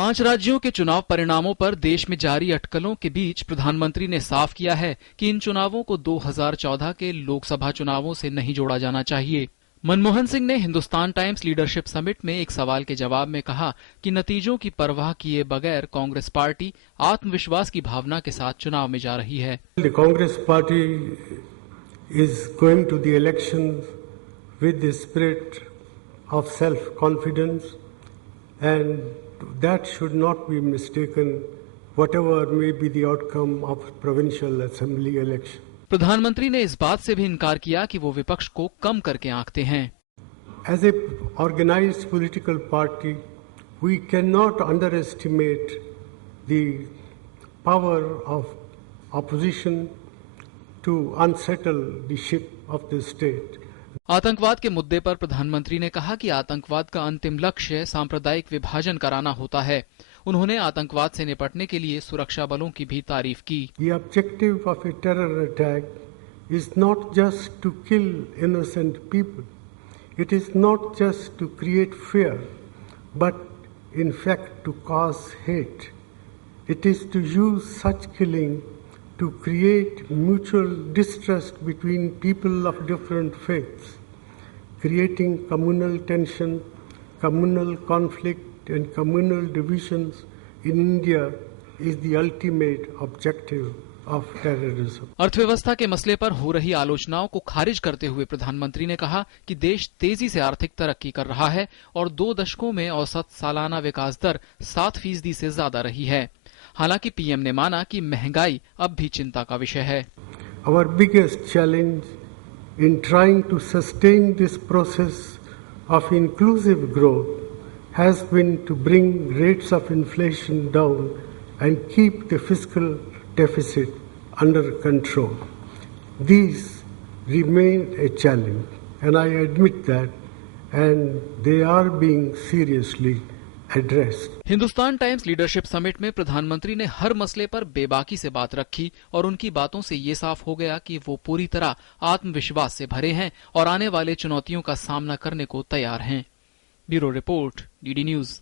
5 राज्यों के चुनाव परिणामों पर देश में जारी अटकलों के बीच प्रधानमंत्री ने साफ किया है कि इन चुनावों को 2014 के लोकसभा चुनावों से नहीं जोड़ा जाना चाहिए। मनमोहन सिंह ने हिंदुस्तान टाइम्स लीडरशिप समिट में एक सवाल के जवाब में कहा कि नतीजों की परवाह किए बगैर कांग्रेस पार्टी आत्मविश्वास की भावना के साथ चुनाव में जा रही है। Congress party is going to the elections with the spirit of self confidence and that should not be mistaken, whatever may be the outcome of provincial assembly election. प्रधानमंत्री ने इस बात से भी इनकार किया कि वो विपक्ष को कम करके आंकते हैं। As a organized political party, we cannot underestimate the power of opposition to unsettle the ship of the state. आतंकवाद के मुद्दे पर प्रधानमंत्री ने कहा कि आतंकवाद का अंतिम लक्ष्य सांप्रदायिक विभाजन कराना होता है। उन्होंने आतंकवाद से निपटने के लिए सुरक्षा बलों की भी तारीफ की। The objective of a terror attack is not just to kill innocent people. It is not just to create fear, but in fact to cause hate. It is to use such killing to create mutual distrust between people of different faiths, creating communal tension, communal conflict and communal divisions in India is the ultimate objective of terrorism. अर्थव्यवस्था के मसले पर हो रही आलोचनाओं को खारिज करते हुए प्रधानमंत्री ने कहा कि देश तेजी से आर्थिक तरक्की कर रहा है और 2 दशकों में औसत सालाना विकास दर 7% से ज्यादा रही है। हालांकि पीएम ने माना कि महंगाई अब भी चिंता का विषय है। Our biggest challenge in trying to sustain this process of inclusive growth has been to bring rates of inflation down and keep the fiscal deficit under control. These remain a challenge, and I admit that, and they are being seriously addressed. Hindustan times leadership summit में प्रधानमंत्री ने हर मसले पर बेबाकी से बात रखी और उनकी बातों से ये साफ हो गया कि वो पूरी तरह आत्मविश्वास से भरे हैं और आने वाले चुनौतियों का सामना करने को तैयार हैं। Bureau report, DD news.